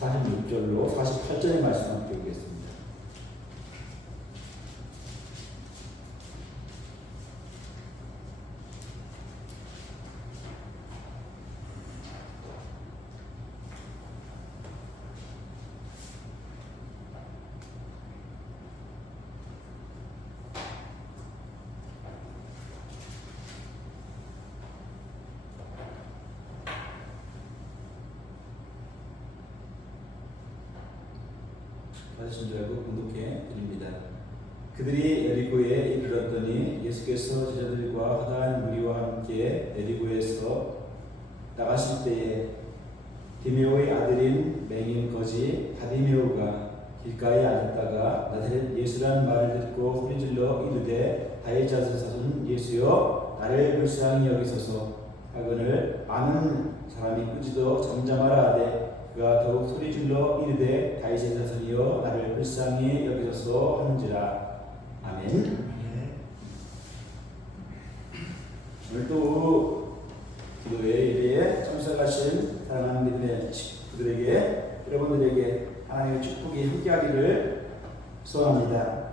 46절로 48절의 말씀 함께 보겠습니다. 받으신 줄 알고 공독해 드립니다. 그들이 여리고에 이르렀더니 예수께서 제자들과 허다한 무리와 함께 여리고에서 나가실 때에 디메오의 아들인 맹인 거지 바디메오가 길가에 앉았다가 나사렛 예수란 말을 듣고 소리질러 이르되 다윗자손 사손 예수여 나를 불쌍히 여기소서 하거늘 많은 사람이 꾸짖어 잠잠하라 하되 그가 더욱 소리질러 이르되 다윗의 자손이여 나를 불쌍히 여기소서 하는지라. 아멘. 오늘도 기도의 예배에 참석하신 사랑하는 믿음의 식구들에게 여러분들에게 하나님의 축복이 함께하기를 소원합니다.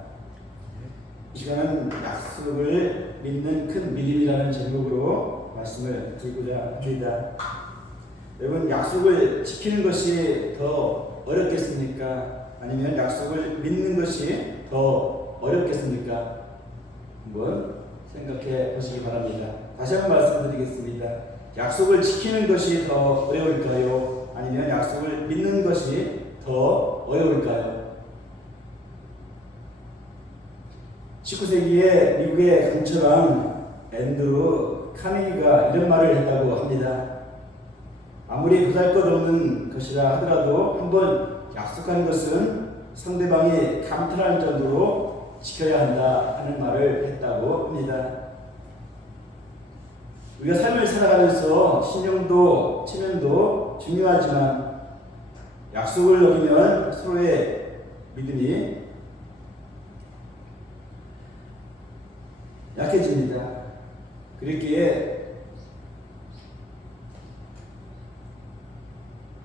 이 시간은 약속을 믿는 큰 믿음이라는 제목으로 말씀을 드리고자 합니다. 여러분, 약속을 지키는 것이 더 어렵겠습니까? 아니면 약속을 믿는 것이 더 어렵겠습니까? 한번 생각해 보시기 바랍니다. 다시 한번 말씀드리겠습니다. 약속을 지키는 것이 더 어려울까요? 아니면 약속을 믿는 것이 더 어려울까요? 19세기의 미국의 강철왕 앤드루 카네기가 이런 말을 했다고 합니다. 아무리 보잘것없는 것이라 하더라도 한번 약속한 것은 상대방이 감탄할 정도로 지켜야 한다 하는 말을 했다고 합니다. 우리가 삶을 살아가면서 신용도 체면도 중요하지만 약속을 어기면 서로의 믿음이 약해집니다. 그렇기에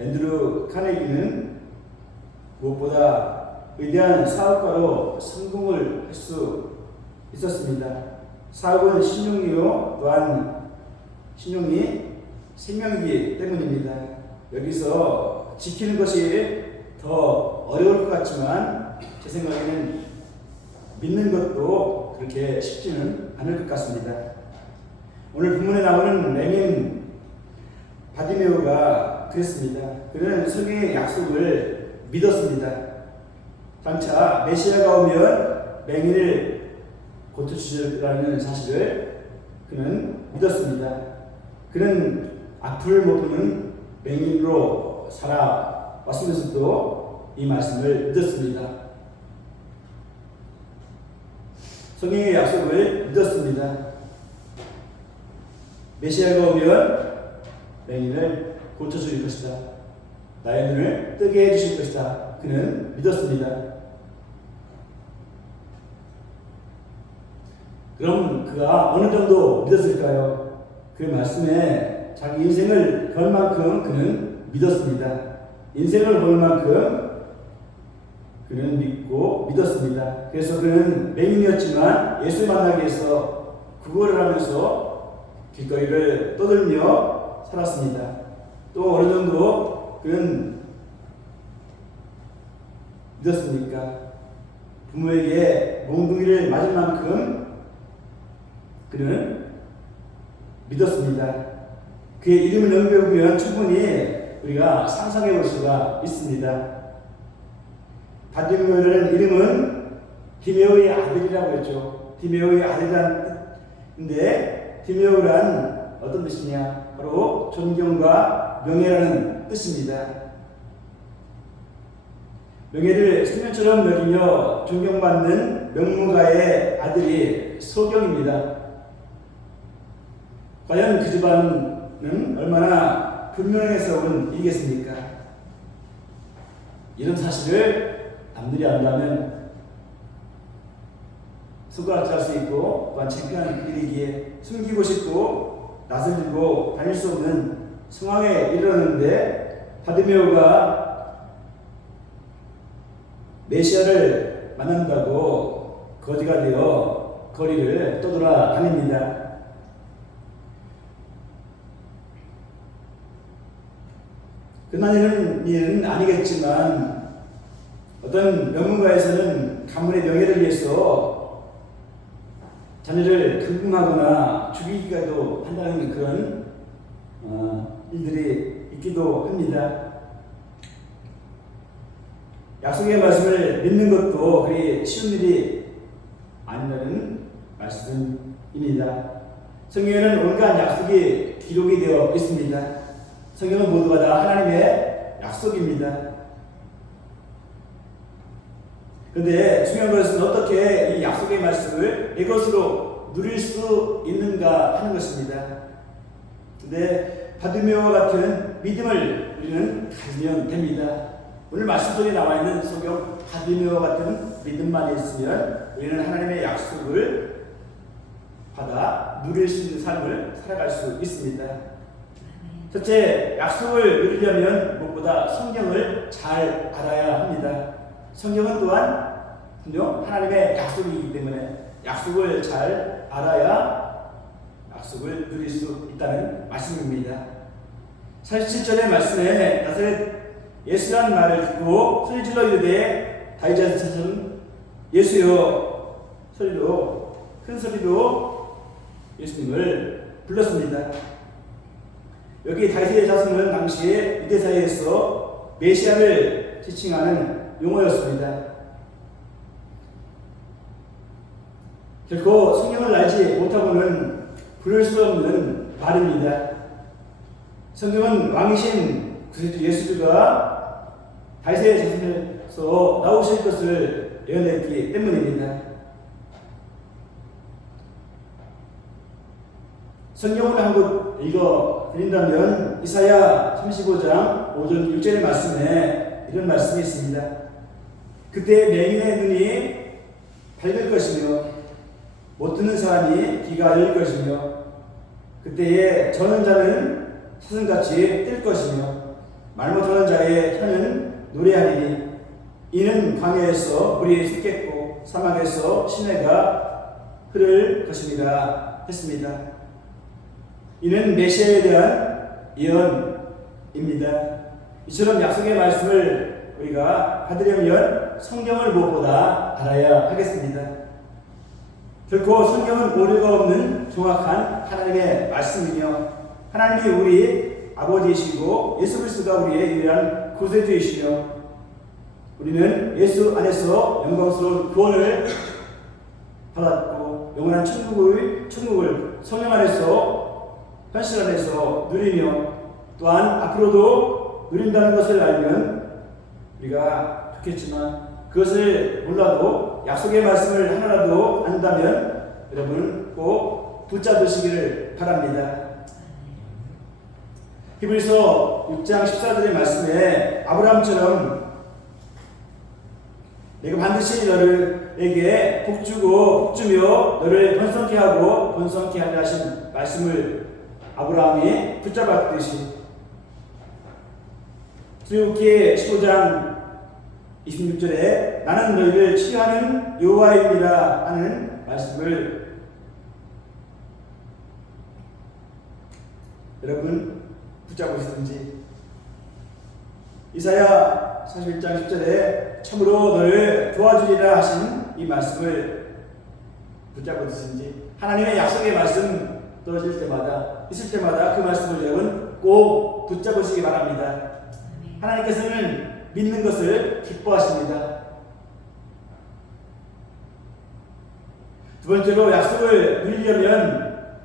앤드루 카네기는 무엇보다 위대한 사업가로 성공을 할 수 있었습니다. 사업은 신용이요, 또한 신용이 생명이기 때문입니다. 여기서 지키는 것이 더 어려울 것 같지만 제 생각에는 믿는 것도 그렇게 쉽지는 않을 것 같습니다. 오늘 본문에 나오는 맹인 바디메오가 그랬습니다. 그는 성경의 약속을 믿었습니다. 장차 메시아가 오면 맹인을 고쳐주시라는 사실을 그는 믿었습니다. 그는 앞을 못 보는 맹인으로 살아왔으면서도 이 말씀을 믿었습니다. 성경의 약속을 믿었습니다. 메시아가 오면 맹인을 고쳐줄 것이다. 나의 눈을 뜨게 해주실 것이다. 그는 믿었습니다. 그럼 그가 어느 정도 믿었을까요? 그 말씀에 자기 인생을 걸 만큼 그는 믿었습니다. 인생을 걸 만큼 그는 믿고 믿었습니다. 그래서 그는 맹인이었지만 예수 만나기 위해서 구걸을 하면서 길거리를 떠들며 살았습니다. 또 어느 정도 그는 믿었습니까? 부모에게 몽둥이를 맞을 만큼 그는 믿었습니다. 그의 이름을 넘겨보면 충분히 우리가 상상해 볼 수가 있습니다. 바디메오라는 이름은 디메오의 아들이라고 했죠. 디메오의 아들이라는 뜻인데 디메오란 어떤 뜻이냐? 바로 존경과 명예라는 뜻입니다. 명예를 생명처럼 여기며 존경받는 명문가의 아들이 소경입니다. 과연 그 집안은 얼마나 불명예에서 온 일이겠습니까? 이런 사실을 남들이 안다면 손가락질 할 수 있고 또한 창피한 일이기에 숨기고 싶고 낯을 들고 다닐 수 없는 상황에 이르렀는데 바디메오가 메시아를 만난다고 거지가 되어 거리를 떠돌아다닙니다. 끝나는 일은 아니겠지만 어떤 명문가에서는 가문의 명예를 위해서 자녀를 금금하거나 죽이기도 한다는 그런 일들이 있기도 합니다. 약속의 말씀을 믿는 것도 그리 쉬운 일이 아니라는 말씀입니다. 성경에는 온갖 약속이 기록이 되어 있습니다. 성경은 모두가 다 하나님의 약속입니다. 그런데 중요한 것은 어떻게 이 약속의 말씀을 내 것으로 누릴 수 있는가 하는 것입니다. 그런데 바디메오와 같은 믿음을 우리는 가지면 됩니다. 오늘 말씀 속에 나와 있는 성경 바디메오와 같은 믿음만 있으면 우리는 하나님의 약속을 받아 누릴 수 있는 삶을 살아갈 수 있습니다. 첫째, 약속을 누리려면 무엇보다 성경을 잘 알아야 합니다. 성경은 또한 분명 하나님의 약속이기 때문에 약속을 잘 알아야 약속을 누릴 수 있다는 말씀입니다. 47절의 말씀에 나사렛 예수라는 말을 듣고 소리질러 이르되 다윗의 자손 예수여 큰 소리로 예수님을 불렀습니다. 여기 다윗의 자손은 당시에 유대사회에서 메시아를 지칭하는 용어였습니다. 결코 성경을 알지 못하고는 부를 수 없는 말입니다. 성경은 왕이신 구세주 예수가 다윗의 자손에서 나오실 것을 예언했기 때문입니다. 성경을 한 곳 읽어드린다면 이사야 35장 5절 6절의 말씀에 이런 말씀이 있습니다. 그때 맹인의 눈이 밝을 것이며 못 듣는 사람이 귀가 열릴 것이며 그때에 저는 자는 사슴같이 뛸 것이며 말 못하는 자의 혀는 노래하리니 이는 광야에서 물이 솟겠고 사막에서 시내가 흐를 것입니다 했습니다. 이는 메시아에 대한 예언입니다. 이처럼 약속의 말씀을 우리가 받으려면 성경을 무엇보다 알아야 하겠습니다. 결코 성경은 오류가 없는 정확한 하나님의 말씀이며 하나님이 우리 아버지이시고 예수 그리스도가 우리의 유일한 구세주이시며 우리는 예수 안에서 영광스러운 구원을 받았고 영원한 천국을 성령 안에서 현실 안에서 누리며 또한 앞으로도 누린다는 것을 알면 우리가 좋겠지만 그것을 몰라도 약속의 말씀을 하나라도 안다면 여러분 꼭 붙잡으시기를 바랍니다. 히브리서 6장 14절의 말씀에 아브라함처럼 내가 반드시 너에게 복주고 복주며 너를 번성케 하고 번성케 하려 하신 말씀을 아브라함이 붙잡았듯이 출애굽기 15장 26절에 나는 너희를 치유하는 여호와입니다 하는 말씀을 여러분 붙잡으시든지 이사야 41장 10절에 참으로 너를 도와주리라 하신 이 말씀을 붙잡으시든지 하나님의 약속의 말씀 떨어질 때마다 있을 때마다 그 말씀을 여러분 꼭 붙잡으시기 바랍니다. 하나님께서는 믿는 것을 기뻐하십니다. 두 번째로 약속을 누리려면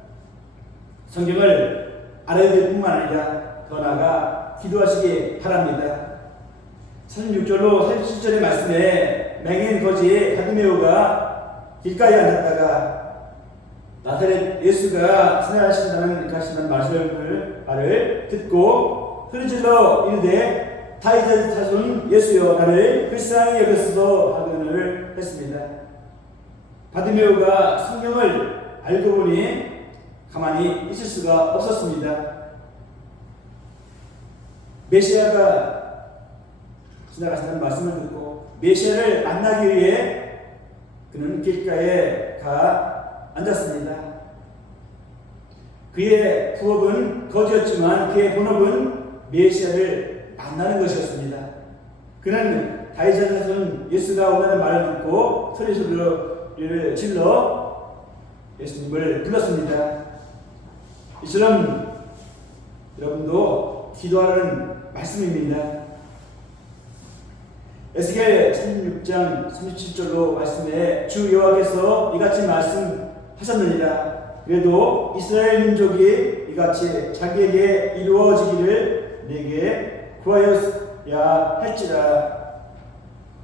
성경을 알아야 될 뿐만 아니라 더 나아가 기도하시기 바랍니다. 46절로 47절의 말씀에 맹인 거지 바디메오가 길가에 앉았다가 나사렛 예수가 지나가신다는 말을 듣고 소리질러 이르되 다윗의 자손 예수여 나를 불쌍히 여겼소서 하기를 했습니다. 바디메오가 성경을 알고 보니 가만히 있을 수가 없었습니다. 메시아가 지나가신다는 말씀을 듣고 메시아를 만나기 위해 그는 길가에 가 앉았습니다. 그의 부업은 거지였지만 그의 본업은 메시아를 만나는 것이었습니다. 그는 다윗의 자손 예수가 오라는 말을 듣고 소리를 질러 예수님을 불렀습니다. 이처럼 여러분도 기도하라는 말씀입니다. 에스겔 36장 37절로 말씀에 주 여호와께서 이같이 말씀하셨느니라. 그래도 이스라엘 민족이 이같이 자기에게 이루어지기를 내게 구하여야 할지라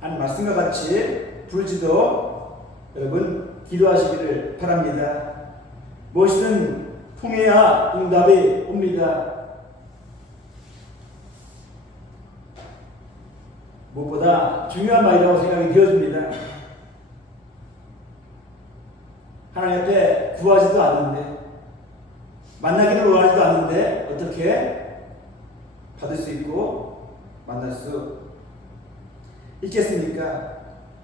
하는 말씀과 같이 부르짖어 여러분 기도하시기를 바랍니다. 무엇이든 통해야 응답이 옵니다. 무엇보다 중요한 말이라고 생각이 되어집니다. 하나님 앞에 구하지도 않는데, 만나기를 원하지도 않는데 어떻게 받을 수 있고 만날 수 있겠습니까?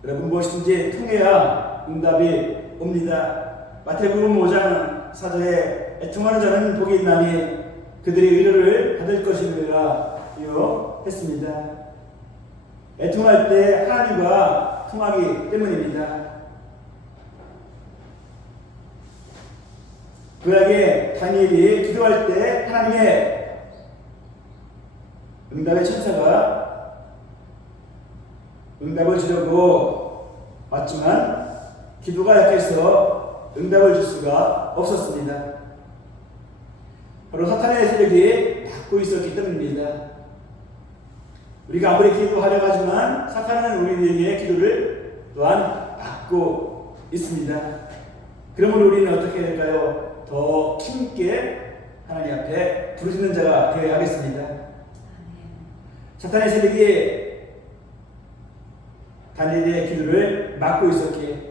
여러분, 무엇이든지 통해야 응답이 옵니다. 마태복음 5장 4절에 애통하는 자는 복이 있나니 그들이 위로를 받을 것이니라 했습니다. 애통할 때 하나님과 통하기 때문입니다. 구약의 다니엘이 기도할 때 하나님의 응답의 천사가 응답을 주려고 왔지만 기도가 약해서 응답을 줄 수가 없었습니다. 바로 사탄의 세력이 막고 있었기 때문입니다. 우리가 아무리 기도하려고 하지만 사탄은 우리에게 기도를 또한 막고 있습니다. 그러므로 우리는 어떻게 해야 될까요? 더 힘있게 하나님 앞에 부르짖는 자가 되어야 하겠습니다. 사탄의 세력이 다니엘의 기도를 막고 있었기에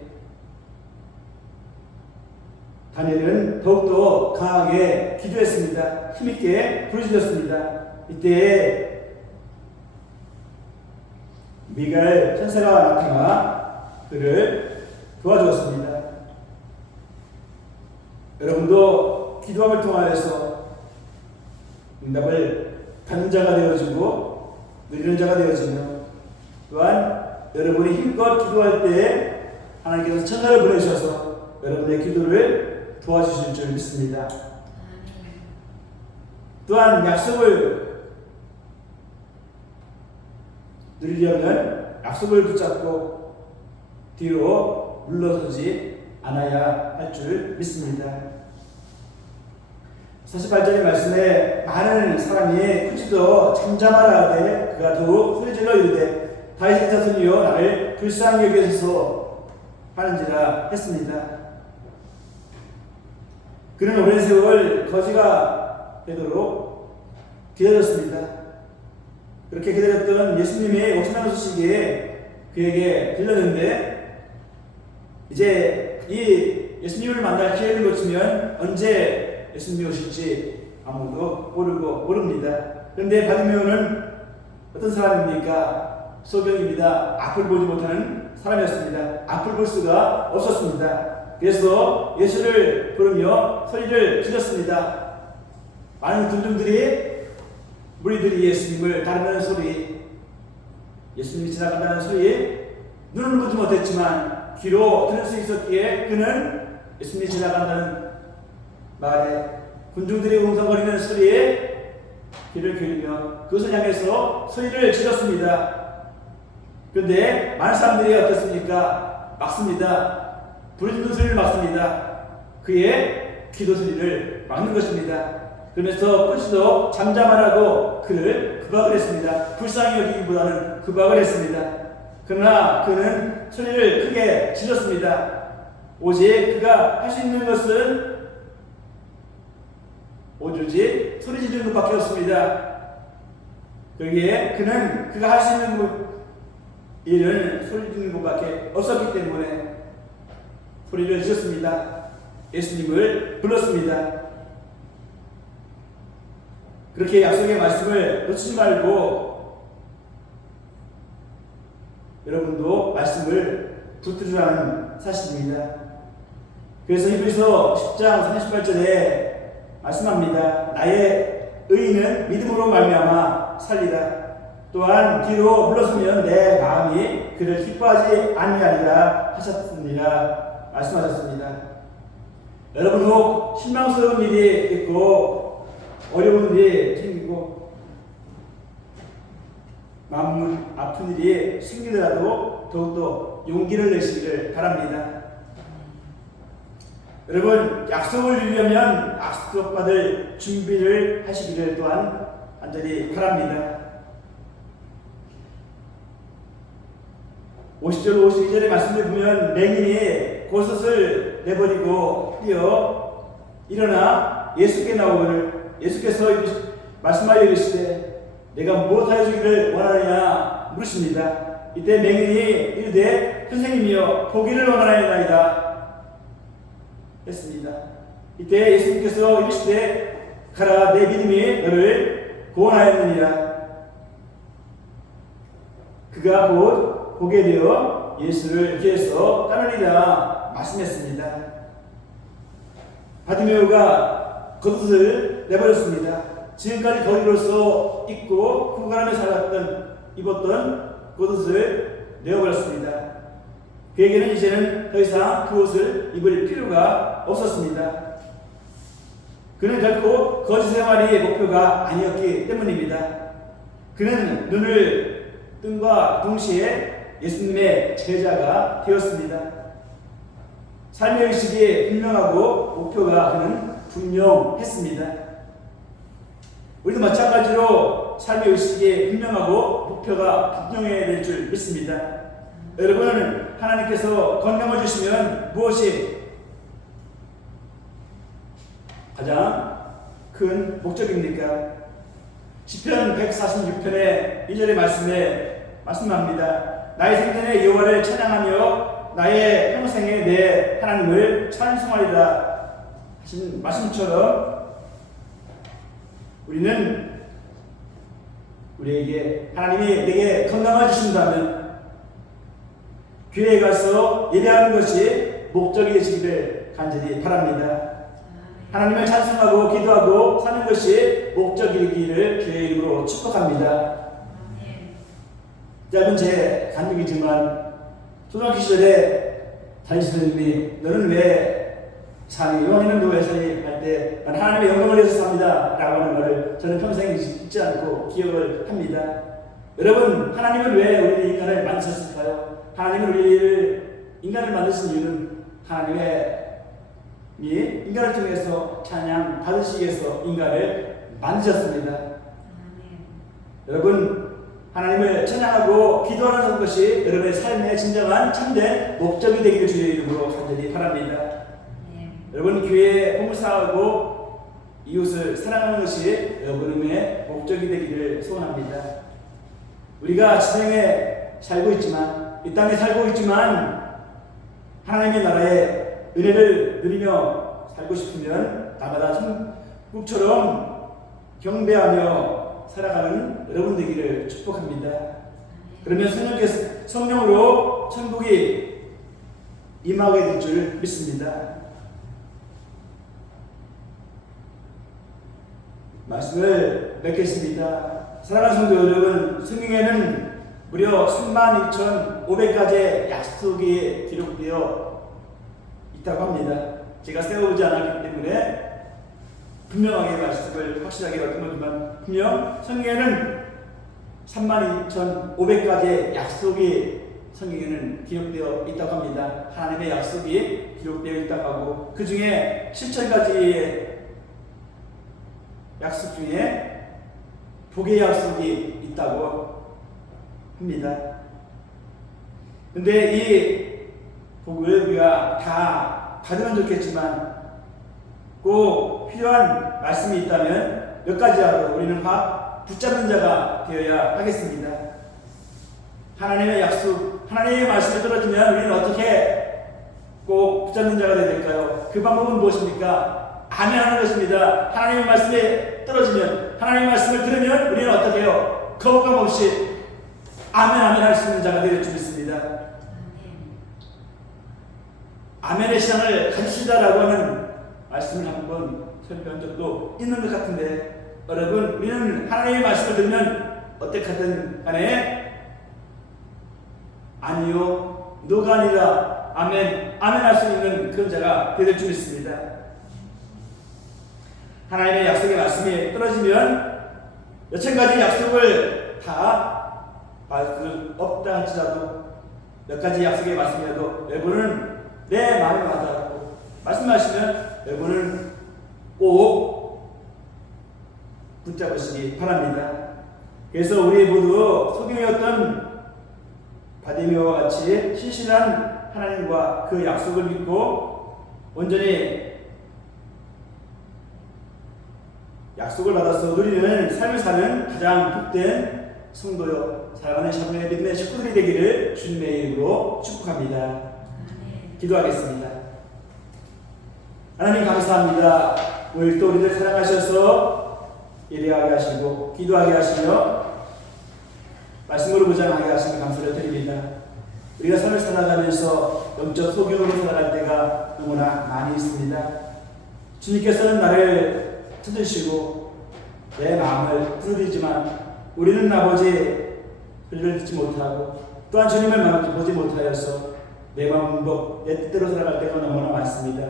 다니엘은 더욱더 강하게 기도했습니다. 힘있게 부르짖었습니다. 이때 미가엘 천사가 나타나 그를 도와주었습니다. 여러분도 기도함을 통하여서 응답을 받는 자가 되어지고 누리는 자가 되어지며 또한 여러분이 힘껏 기도할 때 하나님께서 천사를 보내주셔서 여러분의 기도를 도와주실 줄 믿습니다. 또한 약속을 누리려면 약속을 붙잡고 뒤로 물러서지 않아야 할 줄 믿습니다. 48절의 말씀에 많은 사람이 꾸짖어 잠잠하라 하되 그가 더욱 소리질러 이르되 다윗의 자손이여 나를 불쌍히 여기소서 하는지라 했습니다. 그는 오랜 세월 거지가 되도록 기다렸습니다. 그렇게 기다렸던 예수님의 오신다는 소식이 그에게 들렸는데 이제 이 예수님을 만날 기회를 놓치면 언제 예수님이 오실지 아무도 모릅니다. 그런데 바디메오는 어떤 사람입니까? 소경입니다. 앞을 보지 못하는 사람이었습니다. 앞을 볼 수가 없었습니다. 그래서 예수를 부르며 소리를 질렀습니다. 많은 무리들이 예수님을 따르는 소리, 예수님이 지나간다는 소리, 눈은 보지 못했지만 귀로 들을 수 있었기에 그는 예수님이 지나간다는 말에 군중들이 웅성거리는 소리에 귀를 기울이며 그것을 향해서 소리를 질렀습니다. 그런데 많은 사람들이 어떻습니까? 막습니다. 부르짖는 소리를 막습니다. 그의 기도 소리를 막는 것입니다. 그러면서 꾸짖어 잠잠하라고 그를 구박을 했습니다. 불쌍히 여기기보다는 구박을 했습니다. 그러나 그는 소리를 크게 질렀습니다. 오직 그가 할 수 있는 것은 오로지 소리 지르는 것밖에 없습니다. 여기에 그는 그가 할 수 있는 일은 소리 지르는 것밖에 없었기 때문에 소리를 질렀습니다. 예수님을 불렀습니다. 그렇게 약속의 말씀을 놓치지 말고 여러분도 말씀을 붙들으라는 사실입니다. 그래서 히브리서 10장 38절에 말씀합니다. 나의 의인은 믿음으로 말미암아 살리라. 또한 뒤로 물러서면 내 마음이 그를 기뻐하지 아니하리라 하셨습니다. 말씀하셨습니다. 여러분 혹 실망스러운 일이 있고 어려운 일이 생기고 마음 아픈 일이 생기더라도 더욱더 용기를 내시기를 바랍니다. 여러분 약속을 이루려면 약속받을 준비를 하시기를 또한 간절히 바랍니다. 50절 52절의 말씀을 보면 맹인이 고섯을 내버리고 뛰어 일어나 예수께 나오거늘 예수께서 말씀하여 이르시되 내가 무엇하여 주기를 원하느냐 물으십니다. 이때 맹인이 이르되 선생님이여 보기를 원하나이다 했습니다. 이때 예수님께서 이르시되 가라 내 믿음이 너를 구원하였느니라. 그가 곧 보게 되어 예수를 귀에서 따르리라 말씀했습니다. 바디메오가 겉옷을 내버렸습니다. 지금까지 거리로서 입고 구간에 입었던 겉옷을 내어버렸습니다. 그에게는 이제는 더 이상 그 옷을 입을 필요가 없었습니다. 그는 결코 거짓 생활이 목표가 아니었기 때문입니다. 그는 눈을 뜸과 동시에 예수님의 제자가 되었습니다. 삶의 의식이 분명하고 목표가 그는 분명했습니다. 우리도 마찬가지로 삶의 의식이 분명하고 목표가 분명해야 될 줄 믿습니다. 여러분 하나님께서 건강을 주시면 무엇이 가장 큰 목적입니까? 시편 146편의 2절의 말씀에 말씀합니다. 나의 생전에 여호와를 찬양하며 나의 평생에 내 하나님을 찬송하리라 하신 말씀처럼 우리는 우리에게 하나님이 내게 건강을 주신다면 교회에 가서 예배하는 것이 목적이 되시기를 간절히 바랍니다. 하나님을 찬송하고 기도하고 사는 것이 목적이기를 주의 이름으로 축복합니다. 짧은 제 간증이지만 초등학교 시절에 담임선생님이 너는 왜 사니? 요한이는 너 왜 사니? 할 때 난 하나님의 영광을 위해서 삽니다 라고 하는 말을 저는 평생 잊지 않고 기억을 합니다. 여러분 하나님은 왜 우리 인간을 만드셨을까요? 하나님은 우리를 인간을 만드신 이유는 하나님의 인간을 통해서 찬양 받으시기 위해서 인간을 만드셨습니다. 여러분 하나님을 찬양하고 기도하는 것이 여러분의 삶의 진정한 참된 목적이 되기를 주의 이름으로 간절히 바랍니다. 여러분 교회에 봉사하고 이웃을 사랑하는 것이 여러분의 목적이 되기를 소원합니다. 우리가 지상에 살고 있지만 이 땅에 살고 있지만 하나님의 나라의 은혜를 누리며 살고 싶으면 나마다 천국처럼 경배하며 살아가는 여러분 되기를 축복합니다. 그러면 성령으로 천국이 임하게 될 줄 믿습니다. 말씀을 맺겠습니다. 사랑하는 성도 여러분, 성경에는 무려 32,500가지의 약속이 기록되어 있다고 합니다. 제가 세워보지 않았기 때문에 분명하게 말씀을 확실하게 말씀하지만 분명 성경에는 32,500가지의 약속이 성경에는 기록되어 있다고 합니다. 하나님의 약속이 기록되어 있다고 하고 그 중에 7,000가지의 약속 중에 복의 약속이 있다고 합니다. 근데 이 복을 우리가 다 받으면 좋겠지만 꼭 필요한 말씀이 있다면 몇 가지라도 우리는 붙잡는 자가 되어야 하겠습니다. 하나님의 약속, 하나님의 말씀이 떨어지면 우리는 어떻게 꼭 붙잡는 자가 되어야 될까요? 그 방법은 무엇입니까? 아멘하는 것입니다. 하나님의 말씀에 떨어지면 하나님의 말씀을 들으면 우리는 어떻게 해요? 거부감 없이 아멘 아멘 할 수 있는 자가 되어 줄 믿습니다. 아멘의 신앙을 가지신다라고 하는 말씀을 한번 설명한 적도 있는 것 같은데, 여러분, 우리는 하나님의 말씀을 들으면 어떻게 하든 간에 아니요, 너가 아니라 아멘 아멘 할 수 있는 그런 자가 되어 줄 믿습니다. 하나님의 약속의 말씀이 떨어지면 여천 가지 약속을 다 받을 수 없다 할지라도, 몇 가지 약속의 말씀이라도 여러분은 내 마음에 와닿고 말씀하시면 여러분은 꼭 붙잡으시기 바랍니다. 그래서 우리 모두 소경이었던 바디메오와 같이 신실한 하나님과 그 약속을 믿고 온전히 약속을 받아서 누리는 삶을 사는 가장 복된 성도요 사랑하는 샤브의 믿음의 식구들이 되기를 주님의 이름으로 축복합니다. 기도하겠습니다. 하나님 감사합니다. 오늘 또 우리들 사랑하셔서 예배하게 하시고 기도하게 하시며 말씀으로 무장하게 하시니 감사를 드립니다. 우리가 삶을 살아가면서 영적 소경으로 살아갈 때가 너무나 많이 있습니다. 주님께서는 나를 찾으시고 내 마음을 두드리지만 우리는 아버지 소리를 듣지 못하고 또한 주님을 보지 못하여서 내 마음도 내 뜻대로 살아갈 때가 너무나 많습니다.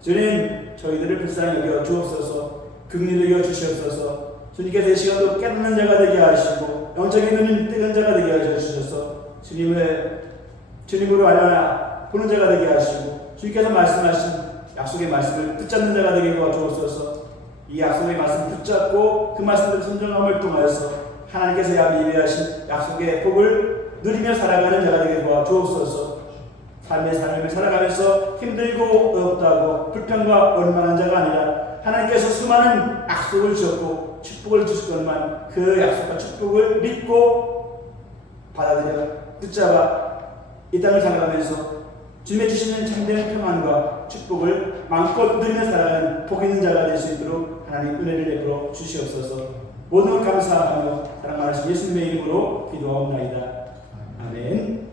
주님, 저희들을 불쌍히 여겨 주옵소서, 긍휼히 여겨 주시옵소서. 주님께서 이 시간도 깨닫는 자가 되게 하시고 영적인 눈이 뜨는 자가 되게 하여 주셔서 주님으로 알려나 보는 자가 되게 하시고 주님께서 말씀하신 약속의 말씀을 붙잡는 자가 되게 도와주옵소서. 이 약속의 말씀을 붙잡고 그 말씀대로 순종함을 통하여서 하나님께서 예비하신 약속의 복을 누리며 살아가는 자가 되게 도와주옵소서. 삶을 살아가면서 힘들고 어렵다고 불평과 원망한 자가 아니라 하나님께서 수많은 약속을 주셨고 축복을 주셨건만 그 약속과 축복을 믿고 받아들여 붙잡아 이 땅을 살아가면서 주님의 주시는 참된 평안과 축복을 마음껏 누리며 살아가는 복 있는 자가 될 수 있도록 하나님 은혜를 베풀어 주시옵소서. 모든 걸 감사하며 사랑 많으신 예수님의 이름으로 기도하옵나이다. 아멘.